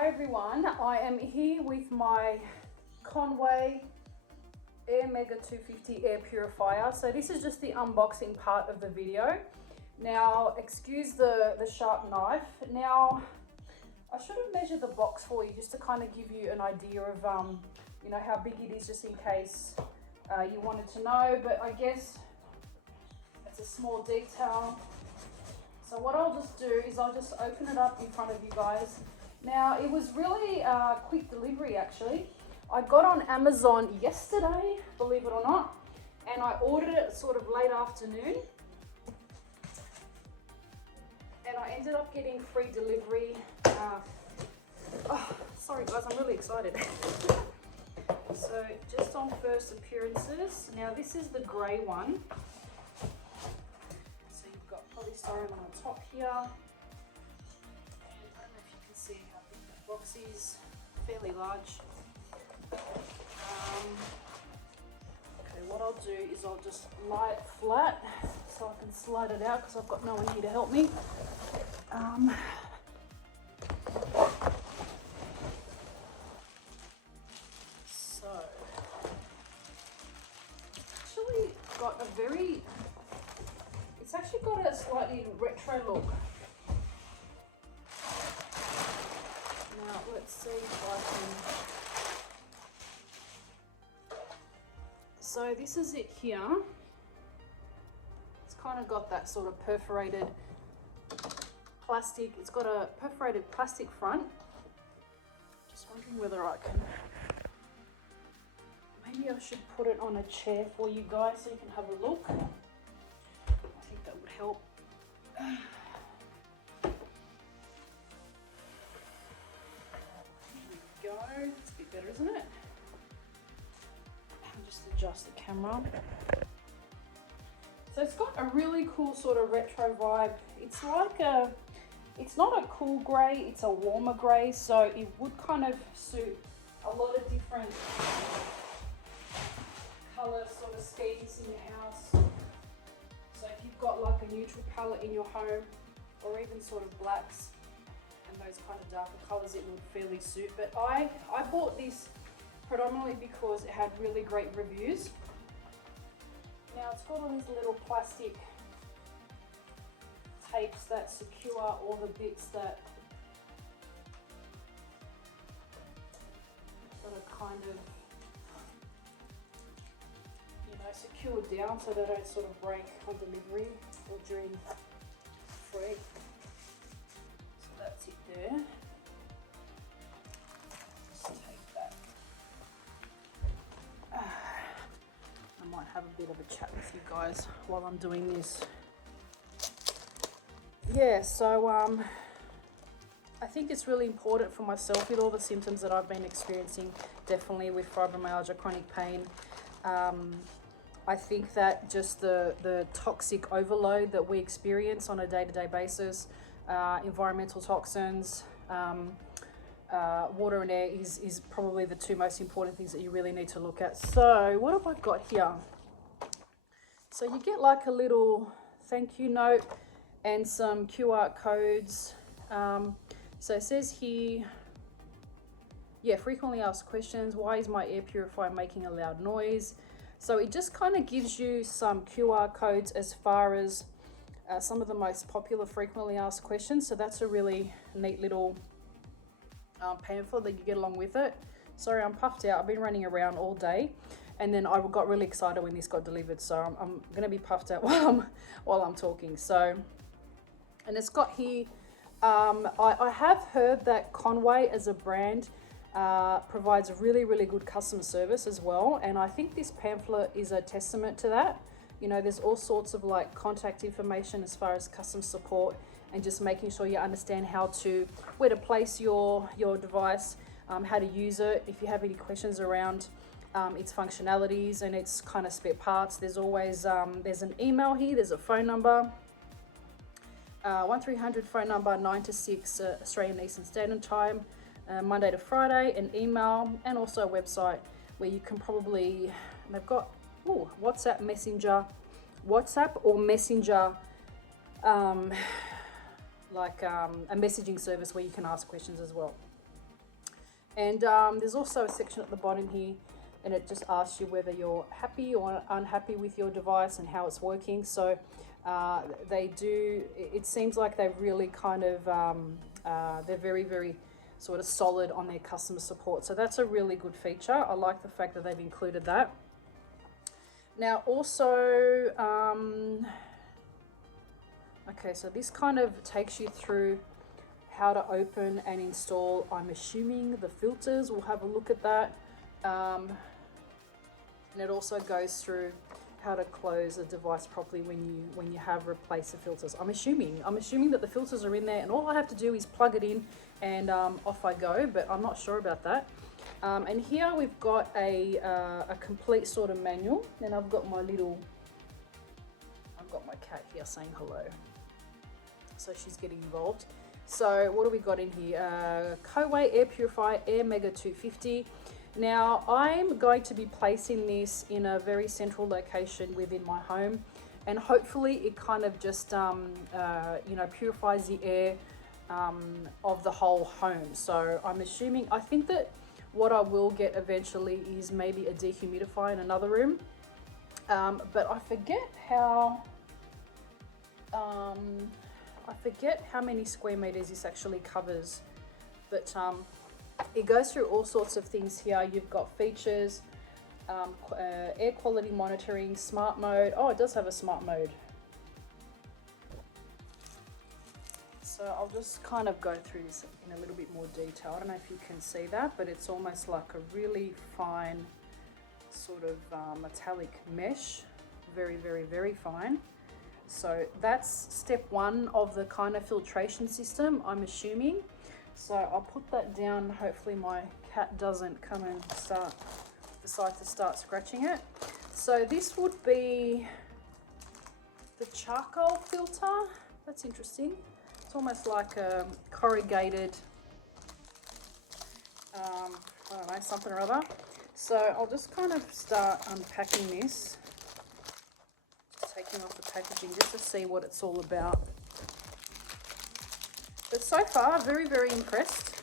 Hi everyone, I am here with my CONWAY AIRMEGA 250 air purifier. So this is just the unboxing part of the video. Now, excuse the sharp knife. Now, I should have measured the box for you just to kind of give you an idea of, you know, how big it is, just in case you wanted to know, but I guess it's a small detail. So what I'll just do is I'll just open it up in front of you guys. Now, it was really quick delivery actually. I got on Amazon yesterday, believe it or not, and I ordered it sort of late afternoon. And I ended up getting free delivery. Oh, sorry guys, I'm really excited. So just on first appearances, now this is the grey one. So you've got polystyrene on the top here. See how big that box is, fairly large. Okay, what I'll do is I'll just lie it flat so I can slide it out because I've got no one here to help me. So, it's actually got a slightly retro look. Now, let's see if I can... So this is it here. It's kind of got that sort of perforated plastic. It's got a perforated plastic front. Just wondering whether I can... Maybe I should put it on a chair for you guys so you can have a look. I think that would help. It's a bit better, isn't it? I'll just adjust the camera. So it's got a really cool sort of retro vibe. It's like it's not a cool grey, it's a warmer grey, so it would kind of suit a lot of different colour sort of schemes in your house. So if you've got like a neutral palette in your home, or even sort of blacks, and those kind of darker colours, it would fairly suit. But I bought this predominantly because it had really great reviews. Now it's got all these little plastic tapes that secure all the bits that are kind of, you know, secured down so they don't sort of break on delivery or during free. That's it there. Just take that. I might have a bit of a chat with you guys while I'm doing this. Yeah, so I think it's really important for myself with all the symptoms that I've been experiencing, definitely with fibromyalgia, chronic pain. I think that just the toxic overload that we experience on a day-to-day basis, environmental toxins, water and air is probably the two most important things that you really need to look at. So what have I got here? So you get like a little thank you note and some QR codes. So it says here, yeah, frequently asked questions. Why is my air purifier making a loud noise? So it just kind of gives you some QR codes as far as some of the most popular frequently asked questions. So that's a really neat little pamphlet that you get along with it. Sorry, I'm puffed out. I've been running around all day, and then I got really excited when this got delivered. So I'm going to be puffed out while I'm talking. So, and it's got here, I have heard that CONWAY as a brand provides really, really good customer service as well. And I think this pamphlet is a testament to that. You know, there's all sorts of like contact information as far as customer support and just making sure you understand where to place your device, how to use it. If you have any questions around its functionalities and its kind of spare parts, there's always, there's an email here, there's a phone number, 1300 phone number, 9 to 6 Australian Eastern Standard Time, Monday to Friday, an email, and also a website where you can probably, they've got WhatsApp or Messenger, a messaging service where you can ask questions as well. And there's also a section at the bottom here, and it just asks you whether you're happy or unhappy with your device and how it's working. So they do, it seems like they really kind of, they're very, very sort of solid on their customer support. So that's a really good feature. I like the fact that they've included that. Now also, okay, so this kind of takes you through how to open and install, I'm assuming, the filters. We'll have a look at that. And it also goes through how to close a device properly when you have replaced the filters. I'm assuming that the filters are in there, and all I have to do is plug it in and off I go, but I'm not sure about that. And here we've got a complete sort of manual, and I've got my cat here saying hello. So she's getting involved. So what do we got in here? COWAY Air Purifier AIRMEGA 250. Now I'm going to be placing this in a very central location within my home, and hopefully it kind of just you know, purifies the air of the whole home. So I'm assuming, I think that what I will get eventually is maybe a dehumidifier in another room, but I forget how many square meters this actually covers, but it goes through all sorts of things here. You've got features, air quality monitoring, smart mode. Oh, it does have a smart mode. So I'll just kind of go through this in a little bit more detail. I don't know if you can see that, but it's almost like a really fine sort of metallic mesh. Very, very, very fine. So that's step one of the kind of filtration system, I'm assuming. So I'll put that down. Hopefully my cat doesn't come and decide to start scratching it. So this would be the charcoal filter. That's interesting. It's almost like a corrugated, I don't know, something or other. So I'll just kind of start unpacking this. Taking off the packaging just to see what it's all about. But so far, very, very impressed.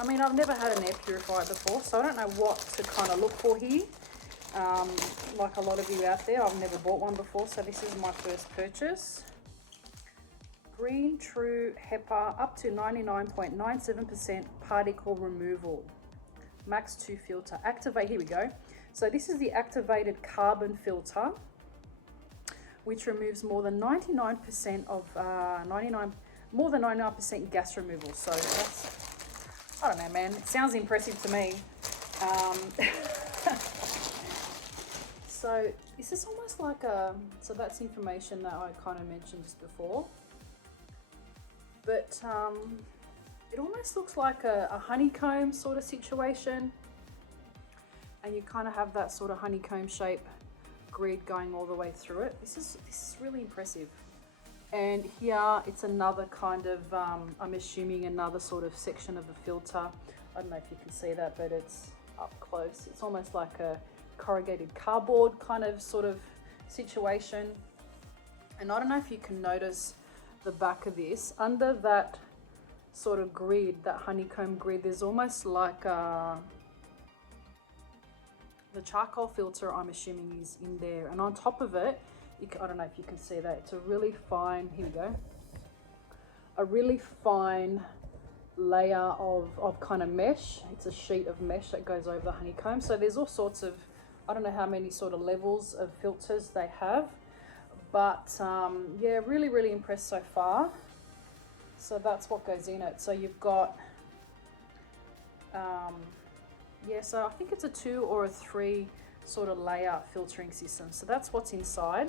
I mean, I've never had an air purifier before, so I don't know what to kind of look for here. Like a lot of you out there, I've never bought one before, so this is my first purchase. Green True HEPA, up to 99.97% particle removal. Max 2 filter. Activate, here we go. So this is the activated carbon filter, which removes more than 99% of more than 99% gas removal. So that's, I don't know, man, it sounds impressive to me. So this is almost like a, so that's information that I kind of mentioned just before, but it almost looks like a honeycomb sort of situation, and you kind of have that sort of honeycomb shape grid going all the way through it. This is really impressive. And here it's another kind of I'm assuming another sort of section of the filter. I don't know if you can see that, but it's up close. It's almost like a corrugated cardboard kind of sort of situation. And I don't know if you can notice the back of this, under that sort of grid, that honeycomb grid, there's almost like the charcoal filter, I'm assuming, is in there, and on top of it, I don't know if you can see that, it's a really fine, here we go, a really fine layer of kind of mesh. It's a sheet of mesh that goes over the honeycomb. So there's all sorts of, I don't know how many sort of levels of filters they have, but yeah, really, really impressed so far. So that's what goes in it. So you've got yeah, so I think it's a 2 or a 3 sort of layer filtering system. So that's what's inside.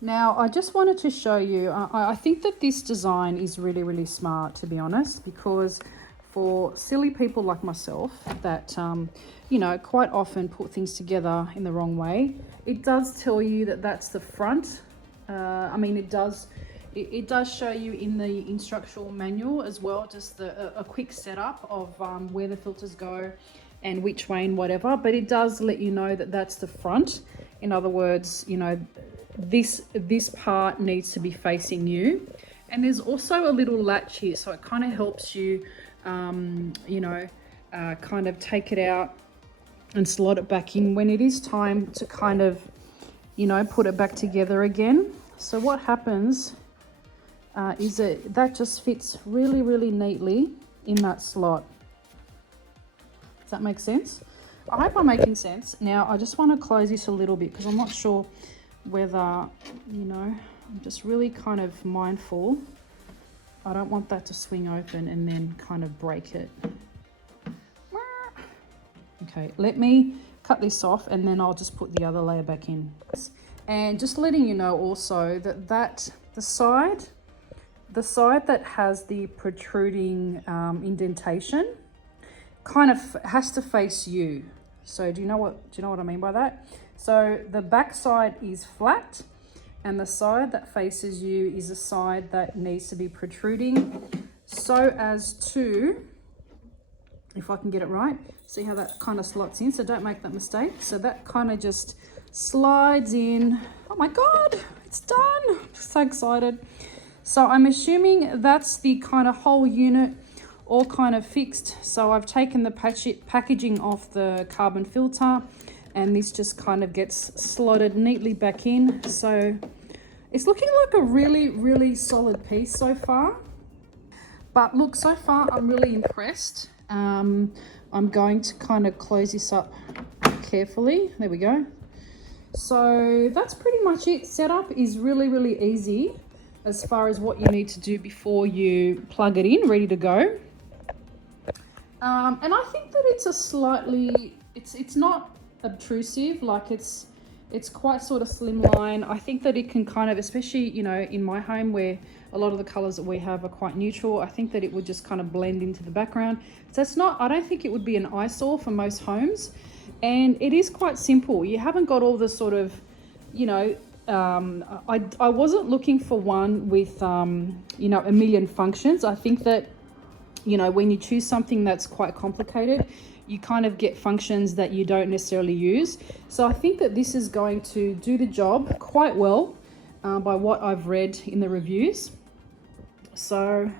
Now, I just wanted to show you, I think that this design is really, really smart, to be honest, because for silly people like myself that, you know, quite often put things together in the wrong way, it does tell you that that's the front. I mean, it does show you in the instructional manual as well, just a quick setup of where the filters go and which way and whatever, but it does let you know that that's the front. In other words, you know, this part needs to be facing you. And there's also a little latch here, so it kind of helps you you know, kind of take it out and slot it back in when it is time to kind of, you know, put it back together again. So what happens is that just fits really, really neatly in that slot. Does that make sense? I hope I'm making sense. Now, I just want to close this a little bit because I'm not sure whether, you know, I'm just really kind of mindful. I don't want that to swing open and then kind of break it. Okay, let me cut this off and then I'll just put the other layer back in. And just letting you know also that the side that has the protruding indentation kind of has to face you. So do you know what I mean by that? So the back side is flat and the side that faces you is a side that needs to be protruding so as to, if I can get it right, see how that kind of slots in, so don't make that mistake. So that kind of just slides in. Oh my God, it's done. I'm so excited. So I'm assuming that's the kind of whole unit all kind of fixed. So I've taken the packaging off the carbon filter and this just kind of gets slotted neatly back in. So it's looking like a really, really solid piece so far. But look, so far I'm really impressed. I'm going to kind of close this up carefully. There we go. So that's pretty much it. Setup is really, really easy as far as what you need to do before you plug it in, ready to go. And I think that it's a slightly, it's not obtrusive, like it's quite sort of slimline. I think that it can kind of, especially, you know, in my home where a lot of the colors that we have are quite neutral, I think that it would just kind of blend into the background. So it's not, I don't think it would be an eyesore for most homes. And it is quite simple. You haven't got all the sort of, you know, I wasn't looking for one with, you know, a million functions. I think that, you know, when you choose something that's quite complicated, you kind of get functions that you don't necessarily use. So I think that this is going to do the job quite well by what I've read in the reviews. So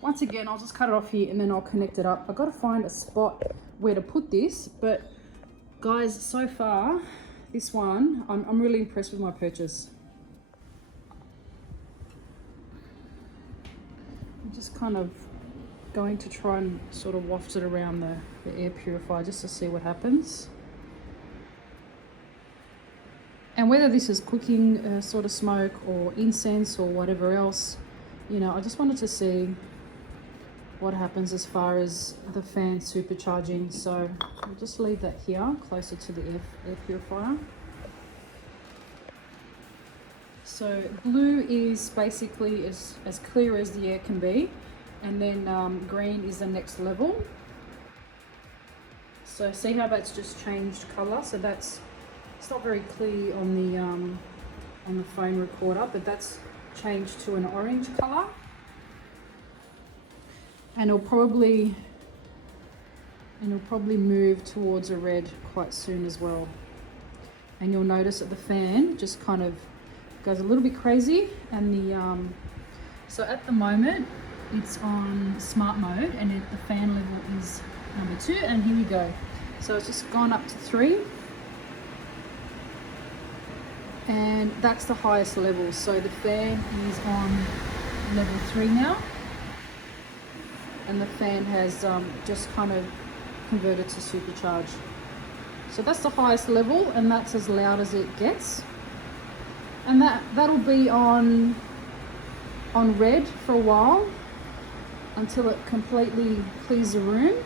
once again, I'll just cut it off here and then I'll connect it up. I've got to find a spot where to put this, but guys, so far, this one, I'm really impressed with my purchase. I'm just kind of going to try and sort of waft it around the air purifier just to see what happens. And whether this is cooking sort of smoke or incense or whatever else, you know, I just wanted to see what happens as far as the fan supercharging. So I'll just leave that here closer to the air purifier. So blue is basically as clear as the air can be. And then green is the next level. So see how that's just changed color? So it's not very clear on the phone recorder, but that's changed to an orange color. And it'll probably move towards a red quite soon as well. And you'll notice that the fan just kind of goes a little bit crazy, and so at the moment it's on smart mode and the fan level is number 2, and here we go. So it's just gone up to 3, and that's the highest level. So the fan is on level 3 now, and the fan has just kind of converted to supercharge. So that's the highest level, and that's as loud as it gets. And that'll be on red for a while, until it completely clears the room.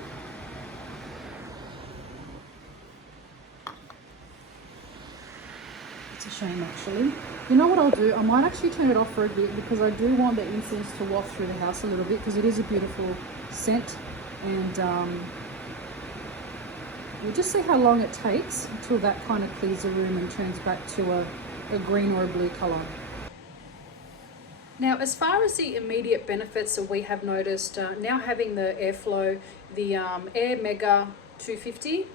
It's a shame actually. You know what I'll do? I might actually turn it off for a bit because I do want the incense to waft through the house a little bit, because it is a beautiful scent, and we'll just see how long it takes until that kind of clears the room and turns back to a green or a blue color. Now, as far as the immediate benefits that we have noticed, now having the airflow, the AirMega 250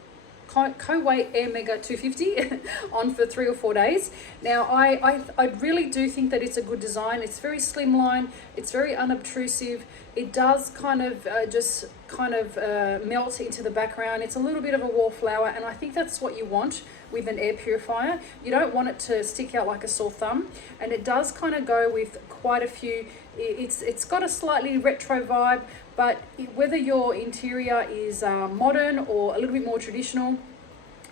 COWAY AIRMEGA 250 on for 3 or 4 days. Now I really do think that it's a good design. It's very slimline, it's very unobtrusive. It does kind of melt into the background. It's a little bit of a wallflower, and I think that's what you want with an air purifier. You don't want it to stick out like a sore thumb, and it does kind of go with quite a few. It's got a slightly retro vibe, but whether your interior is modern or a little bit more traditional,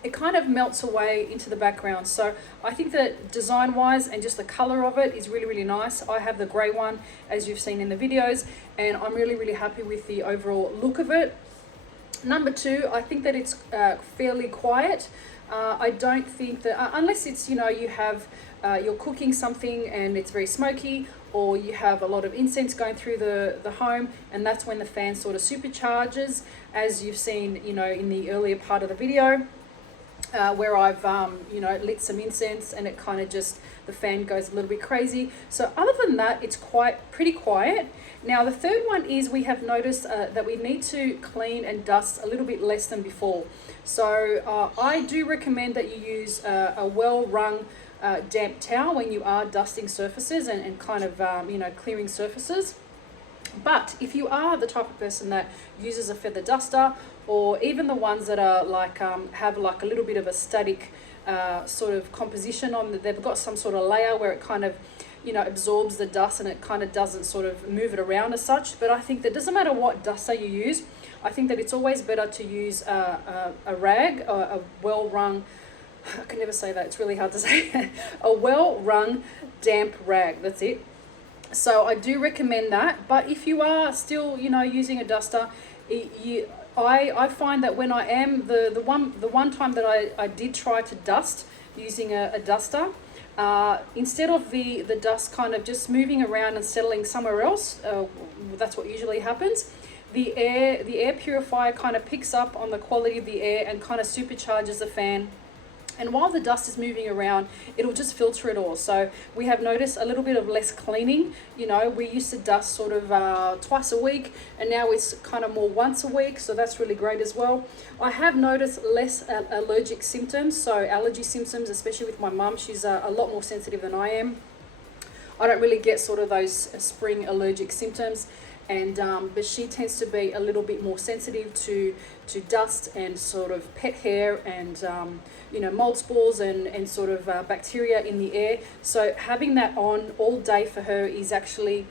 it kind of melts away into the background. So I think that design wise and just the color of it is really, really nice. I have the gray one, as you've seen in the videos, and I'm really, really happy with the overall look of it. Number two, I think that it's fairly quiet. I don't think that, unless it's, you know, you have, you're cooking something and it's very smoky, or you have a lot of incense going through the home, and that's when the fan sort of supercharges, as you've seen, you know, in the earlier part of the video, where I've, you know, lit some incense and it kind of just, the fan goes a little bit crazy. So other than that, it's pretty quiet. Now the third one is we have noticed that we need to clean and dust a little bit less than before. So I do recommend that you use a well-wrung damp towel when you are dusting surfaces and kind of, you know, clearing surfaces. But if you are the type of person that uses a feather duster, or even the ones that are like have like a little bit of a static sort of composition on they've got some sort of layer where it kind of, you know, absorbs the dust and it kind of doesn't sort of move it around as such. But I think that doesn't matter what duster you use, I think that it's always better to use a rag, or a well-wrung, I can never say that, it's really hard to say, a well-wrung damp rag, that's it. So I do recommend that. But if you are still, you know, using a duster, I find that when I am, the one time that I did try to dust using a duster, instead of the dust kind of just moving around and settling somewhere else, that's what usually happens, the air purifier kind of picks up on the quality of the air and kind of supercharges the fan. And while the dust is moving around, it'll just filter it all. So we have noticed a little bit of less cleaning. You know, we used to dust sort of twice a week, and now it's kind of more once a week. So that's really great as well. I have noticed less allergic symptoms. So allergy symptoms, especially with my mum, she's a lot more sensitive than I am. I don't really get sort of those spring allergic symptoms. And but she tends to be a little bit more sensitive to dust and sort of pet hair and you know, mold spores and sort of bacteria in the air. So having that on all day for her is actually,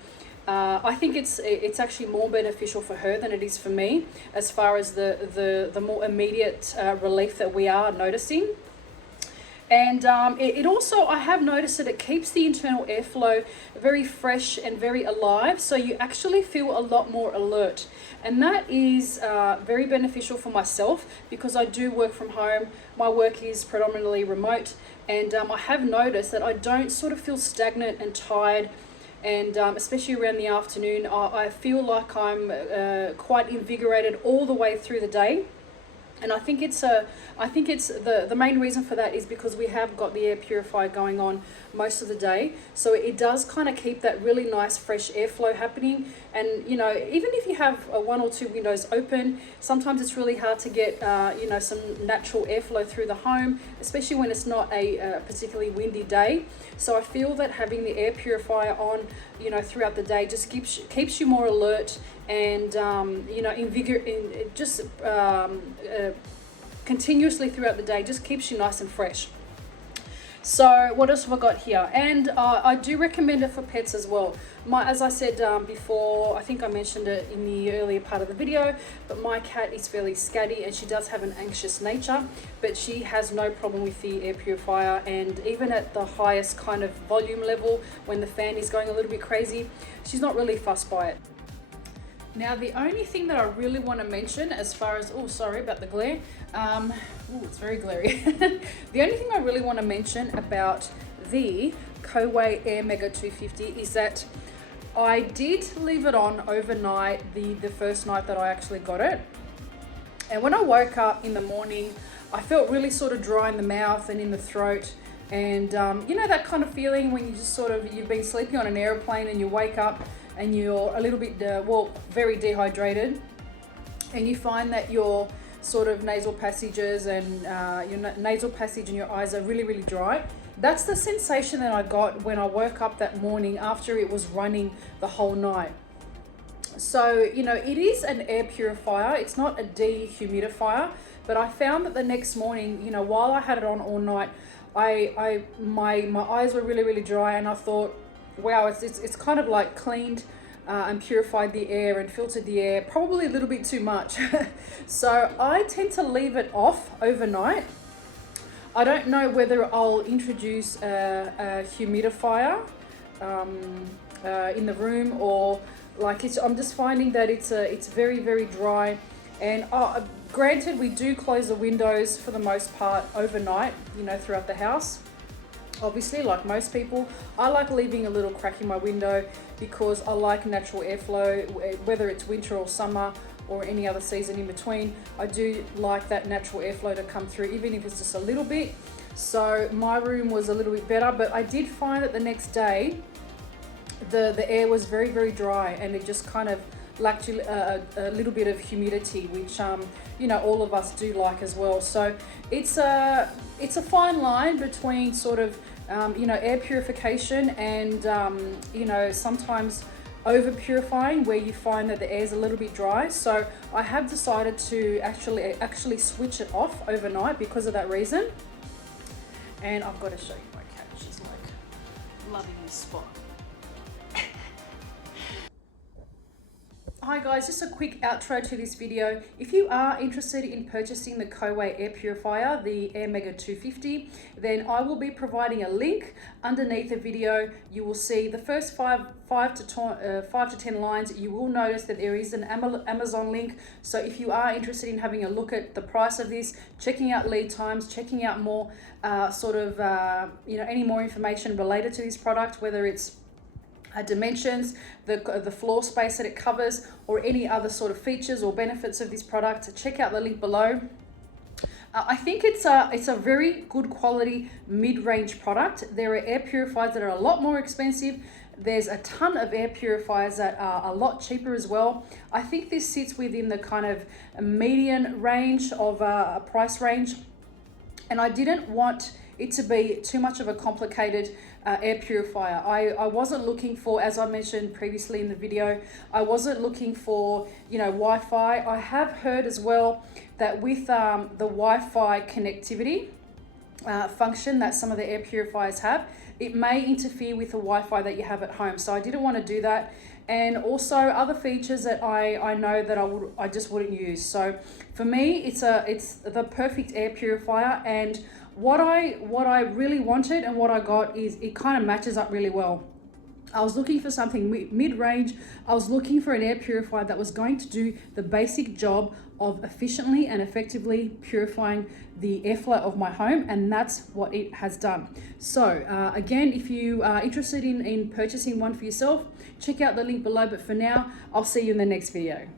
I think it's actually more beneficial for her than it is for me, as far as the more immediate relief that we are noticing. And it also, I have noticed that it keeps the internal airflow very fresh and very alive, so you actually feel a lot more alert. And that is very beneficial for myself, because I do work from home. My work is predominantly remote, and I have noticed that I don't sort of feel stagnant and tired, and especially around the afternoon, I feel like I'm quite invigorated all the way through the day. And I think it's the main reason for that is because we have got the air purifier going on most of the day, so it does kind of keep that really nice fresh airflow happening. And you know, even if you have one or two windows open, sometimes it's really hard to get you know, some natural airflow through the home, especially when it's not a particularly windy day. So I feel that having the air purifier on, you know, throughout the day just keeps you more alert, and you know, continuously throughout the day, just keeps you nice and fresh. So what else have I got here? And I do recommend it for pets as well. As I said before, I think I mentioned it in the earlier part of the video, but my cat is fairly scatty and she does have an anxious nature, but she has no problem with the air purifier. And even at the highest kind of volume level, when the fan is going a little bit crazy, she's not really fussed by it. Now, the only thing that I really want to mention as far as, oh, sorry about the glare. It's very glary. The only thing I really want to mention about the COWAY AIRMEGA 250 is that I did leave it on overnight, the first night that I actually got it. And when I woke up in the morning, I felt really sort of dry in the mouth and in the throat. And you know, that kind of feeling when you just sort of, you've been sleeping on an airplane and you wake up and you're a little bit, very dehydrated, and you find that your sort of nasal passages and your nasal passage and your eyes are really, really dry. That's the sensation that I got when I woke up that morning after it was running the whole night. So, you know, it is an air purifier. It's not a dehumidifier, but I found that the next morning, you know, while I had it on all night, my eyes were really, really dry, and I thought, wow, it's kind of like cleaned and purified the air and filtered the air, probably a little bit too much. So I tend to leave it off overnight. I don't know whether I'll introduce a humidifier in the room, or like I'm just finding that it's very, very dry. And granted, we do close the windows for the most part overnight, you know, throughout the house. Obviously, like most people, I like leaving a little crack in my window because I like natural airflow, whether it's winter or summer or any other season in between. I do like that natural airflow to come through, even if it's just a little bit. So my room was a little bit better, but I did find that the next day, the air was very, very dry, and it just kind of lacked a little bit of humidity, which you know, all of us do like as well. So it's a fine line between sort of you know, air purification and you know, sometimes over purifying, where you find that the air is a little bit dry. So I have decided to actually switch it off overnight because of that reason. And I've got to show you my cat. She's like loving this spot. Hi guys, just a quick outro to this video. If you are interested in purchasing the COWAY air purifier, the AIRMEGA 250, then I will be providing a link underneath the video. You will see the first 5 to 10 lines. You will notice that there is an Amazon link. So if you are interested in having a look at the price of this, checking out lead times, checking out more sort of you know, any more information related to this product, whether it's dimensions, the floor space that it covers, or any other sort of features or benefits of this product, check out the link below. I think it's a very good quality mid-range product. There are air purifiers that are a lot more expensive. There's a ton of air purifiers that are a lot cheaper as well. I think this sits within the kind of median range of a price range, and I didn't want it to be too much of a complicated air purifier. I wasn't looking for, as I mentioned previously in the video, I wasn't looking for, you know, Wi-Fi. I have heard as well that with the Wi-Fi connectivity function that some of the air purifiers have, it may interfere with the Wi-Fi that you have at home. So I didn't want to do that. And also other features that I know that I just wouldn't use. So for me, it's the perfect air purifier, and what I really wanted and what I got is it kind of matches up really well. I was looking for something mid-range. I was looking for an air purifier that was going to do the basic job of efficiently and effectively purifying the airflow of my home, and that's what it has done. So again, if you are interested in purchasing one for yourself, check out the link below. But for now, I'll see you in the next video.